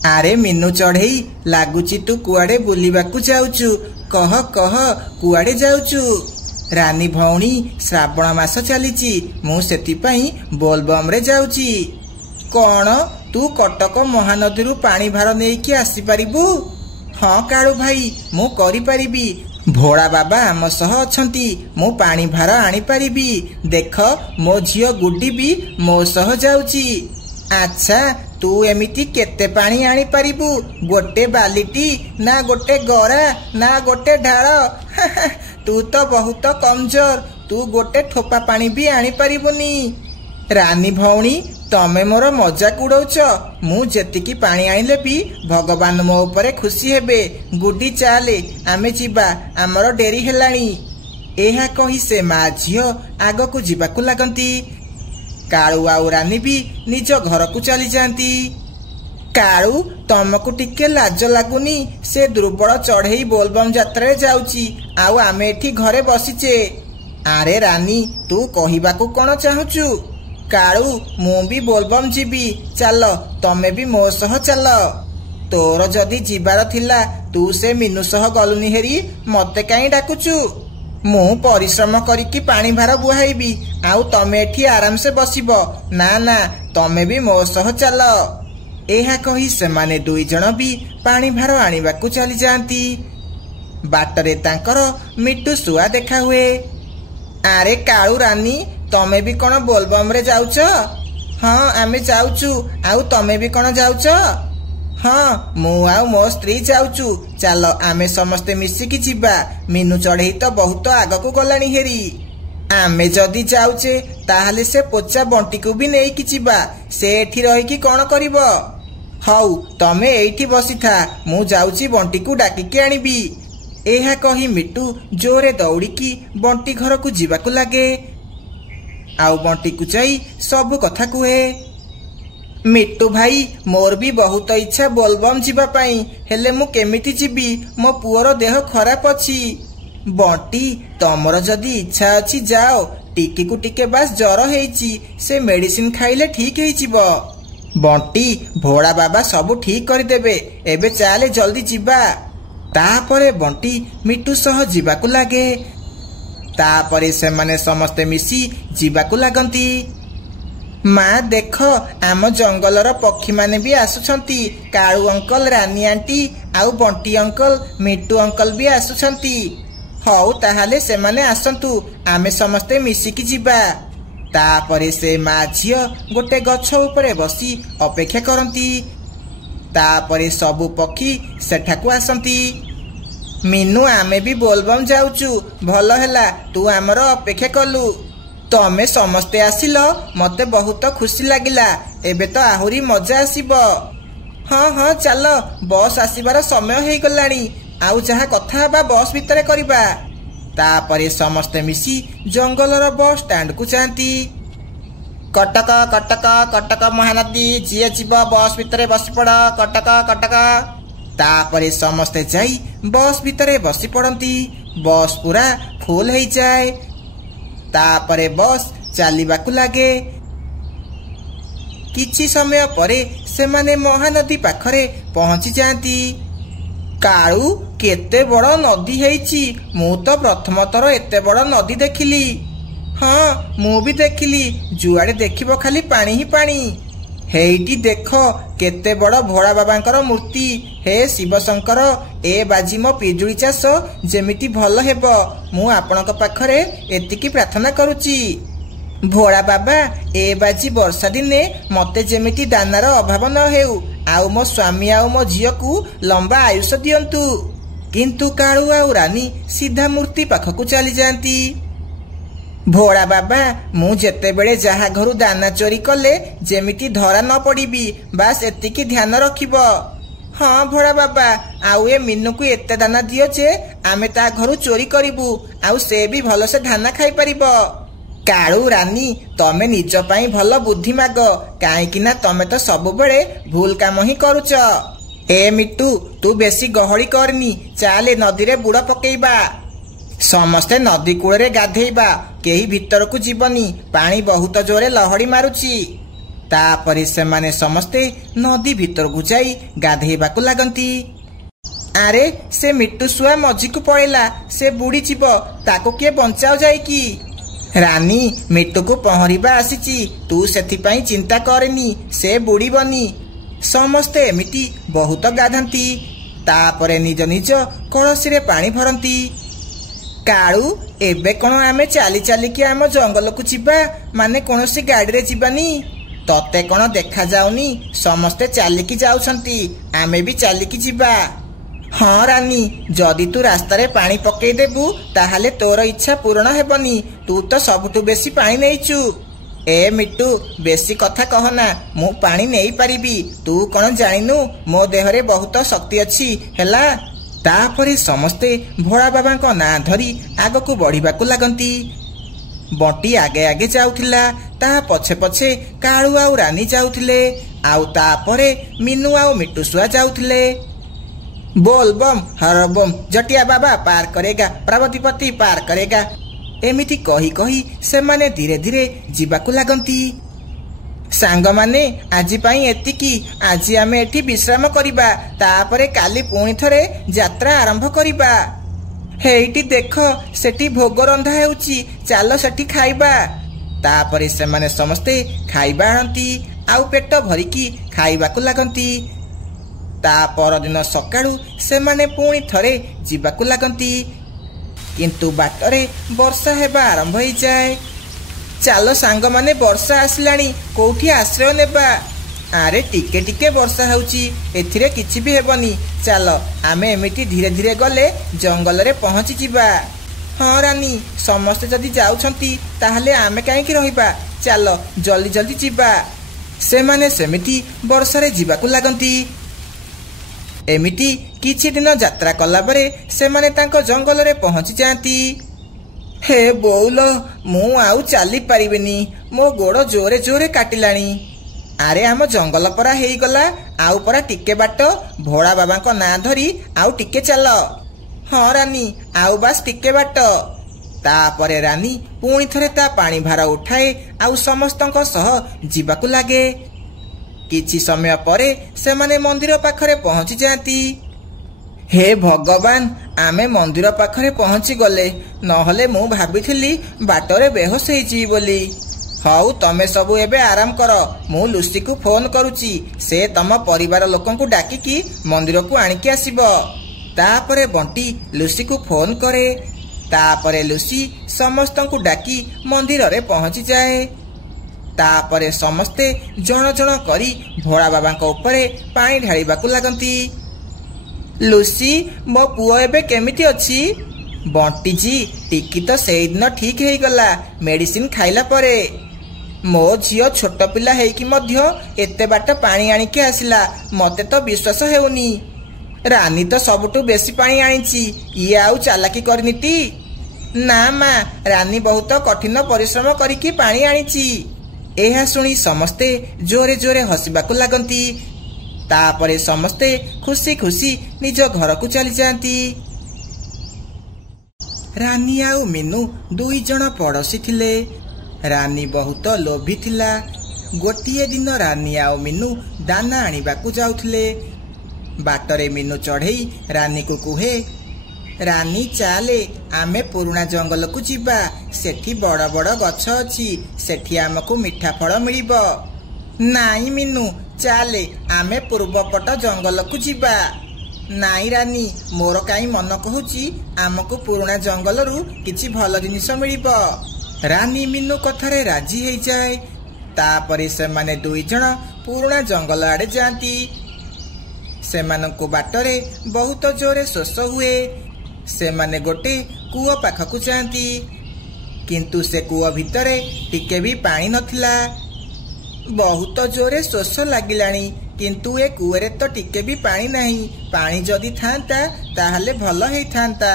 ଆରେ ମିନୁ ଚଢ଼େଇ, ଲାଗୁଛି ତୁ କୁଆଡେ ବୁଲିବାକୁ ଯାଉଛୁ। କହ କହ, କୁଆଡେ ଯାଉଛୁ? ରାନୀ ଭଉଣୀ, ଶ୍ରାବଣ ମାସ ଚାଲିଛି, ମୁଁ ସେଥିପାଇଁ ବୋଲବମରେ ଯାଉଛି। କଣ, ତୁ କଟକ ମହାନଦୀରୁ ପାଣି ଭାର ନେଇକି ଆସିପାରିବୁ? ହଁ କାଳୁ ଭାଇ, ମୁଁ କରିପାରିବି। ଭୋଳା ବାବା ଆମ ସହ ଅଛନ୍ତି, ମୁଁ ପାଣି ଭାର ଆଣିପାରିବି। ଦେଖ, ମୋ ଝିଅ ଗୁଡି ବି ମୋ ସହ ଯାଉଛି। ଆଚ୍ଛା, ତୁ ଏମିତି କେତେ ପାଣି ଆଣିପାରିବୁ? ଗୋଟେ ବାଲିଟି, ନା ଗୋଟେ ଗରା, ନା ଗୋଟେ ଢାଳ? ତୁ ତ ବହୁତ କମଜୋର, ତୁ ଗୋଟେ ଠୋପା ପାଣି ବି ଆଣିପାରିବୁନି। ରାନୀ ଭଉଣୀ, ତମେ ମୋର ମଜାକ ଉଡଉଛ। ମୁଁ ଯେତିକି ପାଣି ଆଣିଲେ ବି ଭଗବାନ ମୋ ଉପରେ ଖୁସି ହେବେ। ଗୁଡି ଚାଲେ, ଆମେ ଯିବା, ଆମର ଡେରି ହେଲାଣି। ଏହା କହି ସେ ମା ଝିଅ ଆଗକୁ ଯିବାକୁ ଲାଗନ୍ତି। କାଳୁ ଆଉ ରାନୀ ବି ନିଜ ଘରକୁ ଚାଲିଯାଆନ୍ତି। କାଳୁ, ତମକୁ ଟିକେ ଲାଜ ଲାଗୁନି? ସେ ଦୁର୍ବଳ ଚଢ଼େଇ ବୋଲବମ୍ ଯାତ୍ରାରେ ଯାଉଛି, ଆଉ ଆମେ ଏଠି ଘରେ ବସିଛେ। ଆରେ ରାନୀ, ତୁ କହିବାକୁ କଣ ଚାହୁଁଛୁ? କାଳୁ, ମୁଁ ବି ବୋଲବମ୍ ଯିବି, ଚାଲ, ତମେ ବି ମୋ ସହ ଚାଲ। ତୋର ଯଦି ଯିବାର ଥିଲା, ତୁ ସେ ମିନୁ ସହ ଗଲୁନି ହେରି, ମତେ କାହିଁ ଡାକୁଛୁ? ମୁଁ ପରିଶ୍ରମ କରିକି ପାଣି ଭାର ବୁହାଇବି, ଆଉ ତମେ ଏଠି ଆରାମସେ ବସିବ। ନା ନା, ତମେ ବି ମୋ ସହ ଚାଲ। ଏହା କହି ସେମାନେ ଦୁଇ ଜଣ ବି ପାଣି ଭାର ଆଣିବାକୁ ଚାଲିଯାଆନ୍ତି। ବାଟରେ ତାଙ୍କର ମିଟୁ ଶୁଆ ଦେଖା ହୁଏ। ଆରେ କାଳୁ, ରାନୀ, ତମେ ବି କଣ ବୋଲବମରେ ଯାଉଛ? ହଁ, ଆମେ ଯାଉଛୁ। ଆଉ ତମେ ବି କଣ ଯାଉଛ? ହଁ, ମୁଁ ଆଉ ମୋ ସ୍ତ୍ରୀ ଯାଉଛୁ। ଚାଲ, ଆମେ ସମସ୍ତେ ମିଶିକି ଯିବା। ମିନୁ ଚଢ଼େଇ ତ ବହୁତ ଆଗକୁ ଗଲାଣି ହେରି। ଆମେ ଯଦି ଯାଉଛେ, ତାହେଲେ ସେ ପୋଚା ବଣ୍ଟିକୁ ବି ନେଇକି ଯିବା। ସେ ଏଠି ରହିକି କଣ କରିବ? ହଉ, ତମେ ଏଇଠି ବସିଥା, ମୁଁ ଯାଉଛି ବଣ୍ଟିକୁ ଡାକିକି ଆଣିବି। ଏହା କହି ମିଟୁ ଜୋରେ ଦୌଡ଼ିକି ବଣ୍ଟି ଘରକୁ ଯିବାକୁ ଲାଗେ, ଆଉ ବଣ୍ଟିକୁ ଯାଇ ସବୁ କଥା କୁହେ। ମିଟୁ ଭାଇ, ମୋର ବି ବହୁତ ଇଚ୍ଛା ବୋଲବମ୍ ଯିବା ପାଇଁ, ହେଲେ ମୁଁ କେମିତି ଯିବି? ମୋ ପୁଅର ଦେହ ଖରାପ ଅଛି। ବଣ୍ଟି, ତମର ଯଦି ଇଚ୍ଛା ଅଛି ଯାଅ, ଟିକିକୁ ଟିକେ ବାସ୍ ଜ୍ୱର ହେଇଛି, ସେ ମେଡିସିନ ଖାଇଲେ ଠିକ ହେଇଯିବ। ବଣ୍ଟି, ଭୋଳା ବାବା ସବୁ ଠିକ କରିଦେବେ। ଏବେ ଚାଲେ, ଜଲ୍ଦି ଯିବା। ତାପରେ ବଣ୍ଟି ମିଟୁ ସହ ଯିବାକୁ ଲାଗେ। ତାପରେ ସେମାନେ ସମସ୍ତେ ମିଶି ଯିବାକୁ ଲାଗନ୍ତି। ମା ଦେଖ, ଆମ ଜଙ୍ଗଲର ପକ୍ଷୀମାନେ ବି ଆସୁଛନ୍ତି। କାଳୁ ଅଙ୍କଲ, ରାନୀ ଆଣ୍ଟି, ଆଉ ବଣ୍ଟି ଅଙ୍କଲ, ମିଟୁ ଅଙ୍କଲ ବି ଆସୁଛନ୍ତି। ହଉ ତାହେଲେ ସେମାନେ ଆସନ୍ତୁ, ଆମେ ସମସ୍ତେ ମିଶିକି ଯିବା। ତାପରେ ସେ ମା ଝିଅ ଗୋଟେ ଗଛ ଉପରେ ବସି ଅପେକ୍ଷା କରନ୍ତି। ତାପରେ ସବୁ ପକ୍ଷୀ ସେଠାକୁ ଆସନ୍ତି। ମିନୁ, ଆମେ ବି ବୋଲବମ୍ ଯାଉଛୁ। ଭଲ ହେଲା, ତୁ ଆମର ଅପେକ୍ଷା କଲୁ। ତମେ ସମସ୍ତେ ଆସିଲ, ମତେ ବହୁତ ଖୁସି ଲାଗିଲା। ଏବେ ତ ଆହୁରି ମଜା ଆସିବ। ହଁ ହଁ, ଚାଲ, ବସ୍ ଆସିବାର ସମୟ ହେଇଗଲାଣି। ଆଉ ଯାହା କଥା ହେବା ବସ୍ ଭିତରେ କରିବା। ତାପରେ ସମସ୍ତେ ମିଶି ଜଙ୍ଗଲର ବସ୍ ଷ୍ଟାଣ୍ଡକୁ ଯାଆନ୍ତି। କଟକ କଟକ କଟକ ମହାନଦୀ, ଯିଏ ଯିବ ବସ୍ ଭିତରେ ବସିପଡ଼, କଟକ କଟକ। ତାପରେ ସମସ୍ତେ ଯାଇ ବସ୍ ଭିତରେ ବସି ପଡ଼ନ୍ତି। ବସ୍ ପୁରା ଫୁଲ ହେଇଯାଏ। ତାପରେ ବସ୍ ଚାଲିବାକୁ ଲାଗେ। କିଛି ସମୟ ପରେ ସେମାନେ ମହାନଦୀ ପାଖରେ ପହଞ୍ଚି ଯାଆନ୍ତି। କାଳୁ, କେତେ ବଡ଼ ନଦୀ ହେଇଛି! ମୁଁ ତ ପ୍ରଥମ ଥର ଏତେ ବଡ଼ ନଦୀ ଦେଖିଲି। ହଁ, ମୁଁ ବି ଦେଖିଲି। ଯୁଆଡେ ଦେଖିବ ଖାଲି ପାଣି ହିଁ ପାଣି। ହେଇଟି ଦେଖ, କେତେ ବଡ଼ ଭୋଳା ବାବାଙ୍କର ମୂର୍ତ୍ତି। ହେ ଶିବ ଶଙ୍କର, ଏ ବାଜି ମୋ ପିଜୁଳି ଚାଷ ଯେମିତି ଭଲ ହେବ, ମୁଁ ଆପଣଙ୍କ ପାଖରେ ଏତିକି ପ୍ରାର୍ଥନା କରୁଛି। ଭୋଳା ବାବା, ଏ ବାଜି ବର୍ଷା ଦିନେ ମତେ ଯେମିତି ଦାନାର ଅଭାବ ନ ହେଉ, ଆଉ ମୋ ସ୍ୱାମୀ ଆଉ ମୋ ଝିଅକୁ ଲମ୍ବା ଆୟୁଷ ଦିଅନ୍ତୁ। କିନ୍ତୁ କାଳୁ ଆଉ ରାନୀ ସିଧା ମୂର୍ତ୍ତି ପାଖକୁ ଚାଲିଯାଆନ୍ତି। ଭୋଳା ବାବା, ମୁଁ ଯେତେବେଳେ ଯାହା ଘରୁ ଦାନା ଚୋରି କଲେ ଯେମିତି ଧରା ନ ପଡ଼ିବି, ବାସ୍ ଏତିକି ଧ୍ୟାନ ରଖିବ। ହଁ ଭୋଳା ବାବା, ଆଉ ଏ ମିନୁକୁ ଏତେ ଦାନା ଦିଅ ଯେ ଆମେ ତା ଘରୁ ଚୋରି କରିବୁ, ଆଉ ସେ ବି ଭଲସେ ଧାନ ଖାଇପାରିବ। କାଳୁ, ରାନୀ, ତମେ ନିଜ ପାଇଁ ଭଲ ବୁଦ୍ଧି ମାଗ, କାହିଁକି ନା ତମେ ତ ସବୁବେଳେ ଭୁଲ କାମ ହିଁ କରୁଛ। ଏ ମିଟୁ, ତୁ ବେଶୀ ଗହଳି କରନି, ଚାଲେ ନଦୀରେ ବୁଡ଼ ପକେଇବା। ସମସ୍ତେ ନଦୀ କୂଳରେ ଗାଧେଇବା, କେହି ଭିତରକୁ ଯିବନି, ପାଣି ବହୁତ ଜୋରେ ଲହଡ଼ି ମାରୁଛି। तापरे सेमाने समस्ते नदी भितरकू जाई गाधेइबाकू लागंती। अरे से मिट्टू सुआ मझी को पड़ेला, से बुड़ी जीव, ताको किए बंचाओ जाए कि? रानी मिट्टू को पहरिबा आसीची, तू सेथिपाई चिंता करेनी, से बुड़ीबनी। समस्ते एमिति बहुत गाधंती, तापरे निज निज कलसी रे पानी भरंती। काळू एबे कोन आमे चाली चाली कि आम जंगल को जीवा, माने कोनोसी गाड़ी रे जीवानी? तते कोन देखा जाउनी? समस्ते चालिकी जाउछंती, आमे भी चालिकी जीवा। हाँ रानी, जदि तू रास्ता रे पानी पकई देबू ताहाले तोर इच्छा पूर्ण हेबनी, तू तो सबुठु बेसी पानी नेइचु। ए मिट्टू बेसी कथा कहना, मु पानी नेई पारिबी, तू कोन जानिनु मो देहरे बहुत शक्ति अछि हेला। तापरे समस्ते भोळा बाबांको ना धरी आगकू बढ़िबाकू लागंती। बंटी आगे आगे जाउथिला, ता पछे पछे काळू आउ रानी जाउथिले, आउ तापरे मिनू आउ मिट्टू सुआ जाउथिले। बोल बम हर बम जटिया बाबा पार करेगा, प्रवतीपति पार करेगा, एमिति कही कही से माने धीरे धीरे जीवाकू लागंती। सांग माने आजी पाई एतिकी, आजी आमे एठी विश्राम करिबा, तापरे काली पुणी थरे यात्रा आरंभ करिबा। हेइटी देख सेठी भोग रंधा हेउची, चालो सेठी खाइबा। तापरे से माने समस्ते खाइबा आनती, आउ पेट भरिकी खाइबाकू लागंती। ता परदिन सकाळू से माने पुणी थरे जीवाकू लागंती, किंतु बाटरे वर्षा हेबा आरंभ हो जाए। चालो सांग माने वर्षा आसलानी, कोठी आश्रय नेबा। अरे टिके टिके वर्षा होउची, एथिरे किछि भी हेबनी, चालो आमे एमिति धीरे धीरे गले जंगल रे पहुंची जिबा। हाँ रानी, समस्ते जदि जाउछंती ताहले आमे काहेकि रहिबा, चालो जल्दी जल्दी जिबा। से माने सेमिति वर्षा रे जीवाकू लागंती। एमिति किछि दिन यात्रा कला परे से माने तांको जंगल रे पहुंची जाती। हे बोउलो, मु आउ चाली पारिबेनी, मो गोड़ जोरे जोरे काटिलानी। अरे आम जंगल परा हेई गला, आउ परा टिके बाट, भोळा बाबांको ना धरी आउ टिके चल। हाँ रानी, आउ बास टिके बाट। तापरे रानी पुणी थरे ता पानी भार उठाए, आउ समस्तंको सह जीवाकू लागे। किछि समय परे से माने मंदिर पाखरे पहुंची जाती। हे भगवान, आमे मंदिर पाखरे पहुंची गले, नहले मु भाबिथिली बाटरे बेहोश हेइची बोली। हौ तमे सबु एबे आराम कर, मु लुसी को फोन करूची, से तम परिवार लोकंकु डाकिकी मंदिर को आनिकी आसीबो। तापरे बंटी लुसी को फोन करे, तापरे लुसी समस्तंकु डाकी मंदिर रे पहुंची जाए। तापरे समस्ते जण जण करी भोळा बाबांको उपरे पानी ढाळिबाकू लागंती। लुसी, मो पुओ एबे केमिति अछि? बंटी जी टिकी तो सेई दिन ठीक हेई गला, मेडिसिन खाइला परे। मो झियो छोट पिला हेइकी मध्य एते बाट पानी आनिके आसिला, मते तो विश्वास हेउनी। रानी तो सबुठु बेसी पानी आनिची, इए आउ चालाकी करनीति? ना मा, रानी बहुत कठिन परिश्रम करिकी पानी आनिची। एहा सुनी समस्ते जोरे जोरे हसिबाकू लागंती। तापरे समस्ते खुशी खुशी निज घर को चली जाती। रानी आउ मीनू दुई जण पड़ोसी थिले। रानी बहुत लोभी थिला। गोटिए दिन रानी आउ मीनू दाना आनिबाकू जाउथिले। बाटरे मीनू चढ़ई रानी को कुहे, रानी चाले आमे पुराना जंगल को जीवा, सेठी बड़ बड़ गछ अछि, सेठी आमको मिठा फल मिलिबो। नाई मीनू, चाले आमे पूर्वपट जंगल को जीवा। नाई रानी, मोर काई मन कहूची आमको पुराना जंगल रु किछि भल जिनिस मिलिबो। रानी मीनू कथारे राजी हेई जाए। तापरे से माने दुई जण पुराना जंगल आड़े जाती। सेमानंकु बाटरे बहुत जोरे शोष हुए। से माने गोटे कूओ पाखकू जाती, किंतु से कूओ भितरे टिके भी पानी नथिला। बहुत जोरे शोष लागिलानी, किंतु ए कूओरे तो टिके भी पानी नहीं। पानी जदि थांता ताहले भल हेई थांता।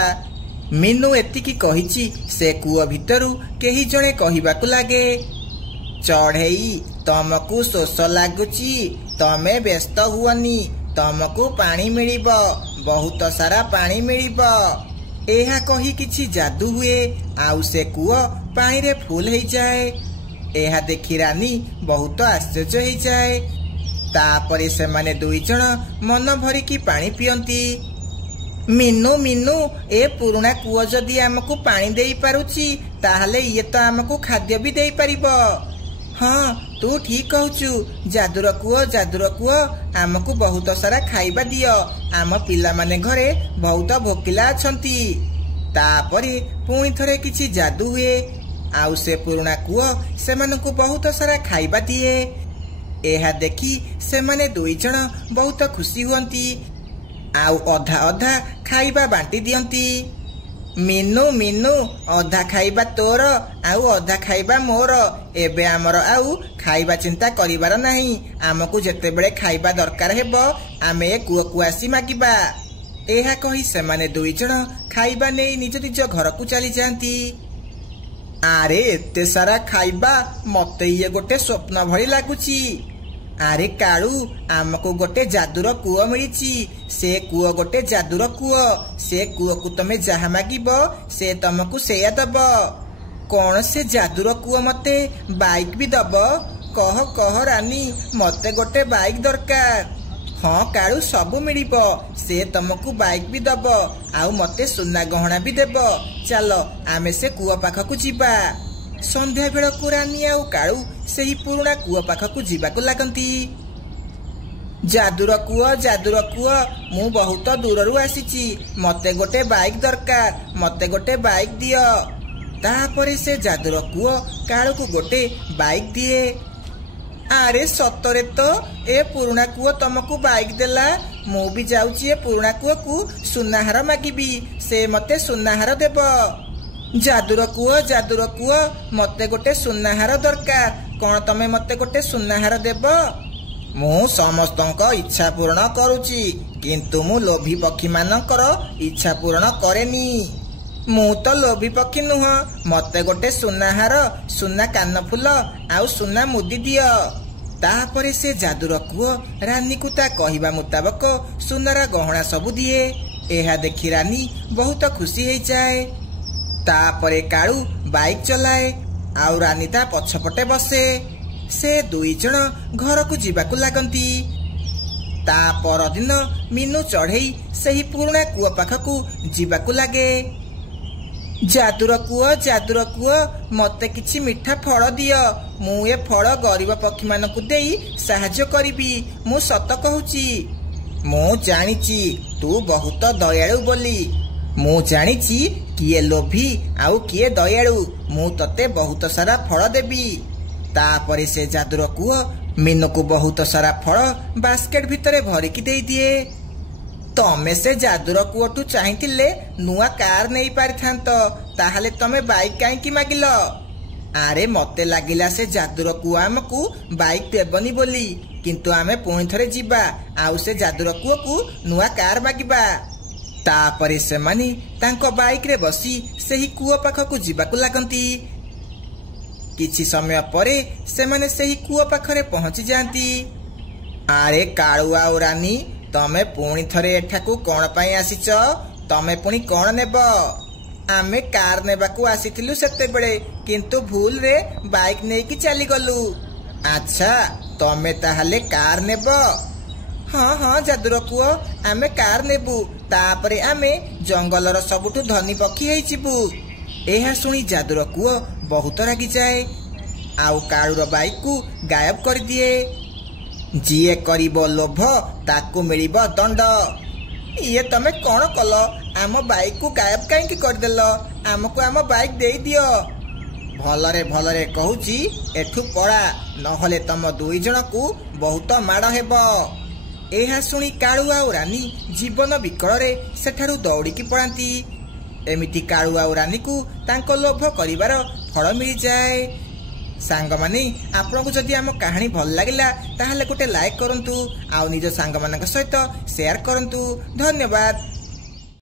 मीनू एतिकी कहिची, से कूओ भितरु केही जणे कहिबाकू लागे, चढ़ेई तमकू शोष लागुची, तमे व्यस्त हुअनी, तमकू पानी मिलिबो, बहुत सारा पानी मिलिबो। एहा कही किछि जादू हुए, आउ से कूओ पानी रे फुल हेई जाए। ଏହା ଦେଖି ରାନୀ ବହୁତ ଆଶ୍ଚର୍ଯ୍ୟ ହେଇଯାଏ। ତାପରେ ସେମାନେ ଦୁଇ ଜଣ ମନ ଭରିକି ପାଣି ପିଅନ୍ତି। ମିନୁ ମିନୁ, ଏ ପୁରୁଣା କୂଅ ଯଦି ଆମକୁ ପାଣି ଦେଇପାରୁଛି ତାହେଲେ ଇଏ ତ ଆମକୁ ଖାଦ୍ୟ ବି ଦେଇପାରିବ। ହଁ, ତୁ ଠିକ କହୁଛୁ। ଯାଦୁର କୂଅ ଆମକୁ ବହୁତ ସାରା ଖାଇବା ଦିଅ। ଆମ ପିଲାମାନେ ଘରେ ବହୁତ ଭୋକିଲା ଅଛନ୍ତି। ତାପରେ ପୁଣି ଥରେ କିଛି ଯାଦୁ ହୁଏ, ଆଉ ସେ ପୁରୁଣା କୂଅ ସେମାନଙ୍କୁ ବହୁତ ସାରା ଖାଇବା ଦିଏ। ଏହା ଦେଖି ସେମାନେ ଦୁଇ ଜଣ ବହୁତ ଖୁସି ହୁଅନ୍ତି, ଆଉ ଅଧା ଅଧା ଖାଇବା ବାଣ୍ଟି ଦିଅନ୍ତି। ମିନୁ ମିନୁ, ଅଧା ଖାଇବା ତୋର ଆଉ ଅଧା ଖାଇବା ମୋର। ଏବେ ଆମର ଆଉ ଖାଇବା ଚିନ୍ତା କରିବାର ନାହିଁ। ଆମକୁ ଯେତେବେଳେ ଖାଇବା ଦରକାର ହେବ ଆମେ ଏ କୂଅକୁ ଆସି ମାଗିବା। ଏହା କହି ସେମାନେ ଦୁଇ ଜଣ ଖାଇବା ନେଇ ନିଜ ନିଜ ଘରକୁ ଚାଲିଯାଆନ୍ତି। ଆରେ ଏତେ ସାରା ଖାଇବା, ମତେ ଇଏ ଗୋଟେ ସ୍ୱପ୍ନ ଭଳି ଲାଗୁଛି। ଆରେ କାଳୁ, ଆମକୁ ଗୋଟେ ଯାଦୁର କୂଅ ମିଳିଛି। ସେ କୂଅ ଗୋଟେ ଯାଦୁର କୂଅ। ସେ କୂଅକୁ ତମେ ଯାହା ମାଗିବ ସେ ତମକୁ ସେଇଆ ଦବ। କଣ ସେ ଯାଦୁର କୂଅ ମତେ ବାଇକ୍ ବି ଦବ? କହ କହ ରାନୀ, ମତେ ଗୋଟେ ବାଇକ୍ ଦରକାର। ହଁ କାଳୁ, ସବୁ ମିଳିବ। ସେ ତମକୁ ବାଇକ୍ ବି ଦବ ଆଉ ମତେ ସୁନା ଗହଣା ବି ଦେବ। ଚାଲ ଆମେ ସେ କୂଅ ପାଖକୁ ଯିବା। ସନ୍ଧ୍ୟା ବେଳକୁ ରାନୀ ଆଉ କାଳୁ ସେହି ପୁରୁଣା କୂଅ ପାଖକୁ ଯିବାକୁ ଲାଗନ୍ତି। ଯାଦୁର କୂଅ, ମୁଁ ବହୁତ ଦୂରରୁ ଆସିଛି। ମତେ ଗୋଟେ ବାଇକ୍ ଦରକାର, ମତେ ଗୋଟେ ବାଇକ୍ ଦିଅ। ତାପରେ ସେ ଯାଦୁର କୂଅ କାଳୁକୁ ଗୋଟେ ବାଇକ୍ ଦିଏ। ଆରେ ସତରେ ତ, ଏ ପୁରୁଣା କୂଅ ତମକୁ ବାଇକ୍ ଦେଲା। ମୁଁ ବି ଯାଉଛି ଏ ପୁରୁଣା କୂଅକୁ ସୁନାହାର ମାଗିବି, ସେ ମତେ ସୁନାହାର ଦେବ। ଯାଦୁର କୂଅ, ମତେ ଗୋଟେ ସୁନାହାର ଦରକାର। କଣ ତମେ ମତେ ଗୋଟେ ସୁନାହାର ଦେବ? ମୁଁ ସମସ୍ତଙ୍କ ଇଚ୍ଛା ପୂରଣ କରୁଛି, କିନ୍ତୁ ମୁଁ ଲୋଭୀ ପକ୍ଷୀ ମାନଙ୍କର ଇଚ୍ଛା ପୂରଣ କରେନି। ମୁଁ ତ ଲୋଭୀ ପକ୍ଷୀ ନୁହଁ। ମତେ ଗୋଟେ ସୁନାହାର, ସୁନା କାନଫୁଲ ଆଉ ସୁନା ମୁଦି ଦିଅ। ତାପରେ ସେ ଯାଦୁର କୂଅ ରାନୀକୁ ତା କହିବା ମୁତାବକ ସୁନାର ଗହଣା ସବୁ ଦିଏ। ଏହା ଦେଖି ରାନୀ ବହୁତ ଖୁସି ହେଇଯାଏ। ତାପରେ କାଳୁ ବାଇକ୍ ଚଲାଏ ଆଉ ରାନୀ ତା ପଛପଟେ ବସେ। ସେ ଦୁଇ ଜଣ ଘରକୁ ଯିବାକୁ ଲାଗନ୍ତି। ତା ପରଦିନ ମିନୁ ଚଢ଼େଇ ସେହି ପୁରୁଣା କୂଅ ପାଖକୁ ଯିବାକୁ ଲାଗେ। ଯାଦୁର କୂଅ, ମତେ କିଛି ମିଠା ଫଳ ଦିଅ। ମୁଁ ଏ ଫଳ ଗରିବ ପକ୍ଷୀମାନଙ୍କୁ ଦେଇ ସାହାଯ୍ୟ କରିବି। ମୁଁ ସତ କହୁଛି। ମୁଁ ଜାଣିଛି ତୁ ବହୁତ ଦୟାଳୁ ବୋଲି। ମୁଁ ଜାଣିଛି କିଏ ଲୋଭୀ ଆଉ କିଏ ଦୟାଳୁ। ମୁଁ ତତେ ବହୁତ ସାରା ଫଳ ଦେବି। ତାପରେ ସେ ଯାଦୁର କୂଅ ମିନୁକୁ ବହୁତ ସାରା ଫଳ ବାସ୍କେଟ ଭିତରେ ଭରିକି ଦେଇଦିଏ। ତମେ ସେ ଯାଦୁର କୂଅଠୁ ଚାହିଁଥିଲେ ନୂଆ କାର ନେଇ ପାରିଥାନ୍ତ, ତାହେଲେ ତମେ ବାଇକ୍ କାହିଁକି ମାଗିଲ? ଆରେ ମତେ ଲାଗିଲା ସେ ଯାଦୁର କୂଅ ଆମକୁ ବାଇକ୍ ଦେବନି ବୋଲି, କିନ୍ତୁ ଆମେ ପୁଣି ଥରେ ଯିବା ଆଉ ସେ ଯାଦୁର କୂଅକୁ ନୂଆ କାର ମାଗିବା। ତାପରେ ସେମାନେ ତାଙ୍କ ବାଇକ୍ରେ ବସି ସେହି କୂଅ ପାଖକୁ ଯିବାକୁ ଲାଗନ୍ତି। କିଛି ସମୟ ପରେ ସେମାନେ ସେହି କୂଅ ପାଖରେ ପହଞ୍ଚି ଯାଆନ୍ତି। ଆରେ କାଳୁ ଆଉ ରାନୀ, ତମେ ପୁଣି ଥରେ ଏଠାକୁ କଣ ପାଇଁ ଆସିଛ? ତମେ ପୁଣି କଣ ନେବ? ଆମେ କାର ନେବାକୁ ଆସିଥିଲୁ ସେତେବେଳେ, କିନ୍ତୁ ଭୁଲରେ ବାଇକ୍ ନେଇକି ଚାଲିଗଲୁ। ଆଚ୍ଛା, ତମେ ତାହେଲେ କାର ନେବ? ହଁ ଯାଦୁର କୂଅ, ଆମେ କାର ନେବୁ। ତାପରେ ଆମେ ଜଙ୍ଗଲର ସବୁଠୁ ଧନୀ ପକ୍ଷୀ ହେଇଯିବୁ। ଏହା ଶୁଣି ଯାଦୁର କୂଅ ବହୁତ ରାଗିଯାଏ ଆଉ କାଳୁର ବାଇକ୍କୁ ଗାୟବ କରିଦିଏ। ଯିଏ କରିବ ଲୋଭ ତାକୁ ମିଳିବ ଦଣ୍ଡ। ଇଏ ତମେ କଣ କଲ? ଆମ ବାଇକ୍କୁ ଗାୟବ କାହିଁକି କରିଦେଲ? ଆମକୁ ଆମ ବାଇକ୍ ଦେଇଦିଅ। ଭଲରେ କହୁଛି, ଏଠୁ ପଳା, ନହେଲେ ତମ ଦୁଇ ଜଣକୁ ବହୁତ ମାଡ଼ ହେବ। ଏହା ଶୁଣି କାଳୁ ଆଉ ରାନୀ ଜୀବନ ବିକଳରେ ସେଠାରୁ ଦୌଡ଼ିକି ପଳାନ୍ତି। ଏମିତି କାଳୁ ଆଉ ରାନୀକୁ ତାଙ୍କ ଲୋଭ କରିବାର ଫଳ ମିଳିଯାଏ। ସାଙ୍ଗମାନେ, ଆପଣଙ୍କୁ ଯଦି ଆମ କାହାଣୀ ଭଲ ଲାଗିଲା ତାହେଲେ ଗୋଟେ ଲାଇକ୍ କରନ୍ତୁ ଆଉ ନିଜ ସାଙ୍ଗମାନଙ୍କ ସହିତ ସେୟାର କରନ୍ତୁ। ଧନ୍ୟବାଦ।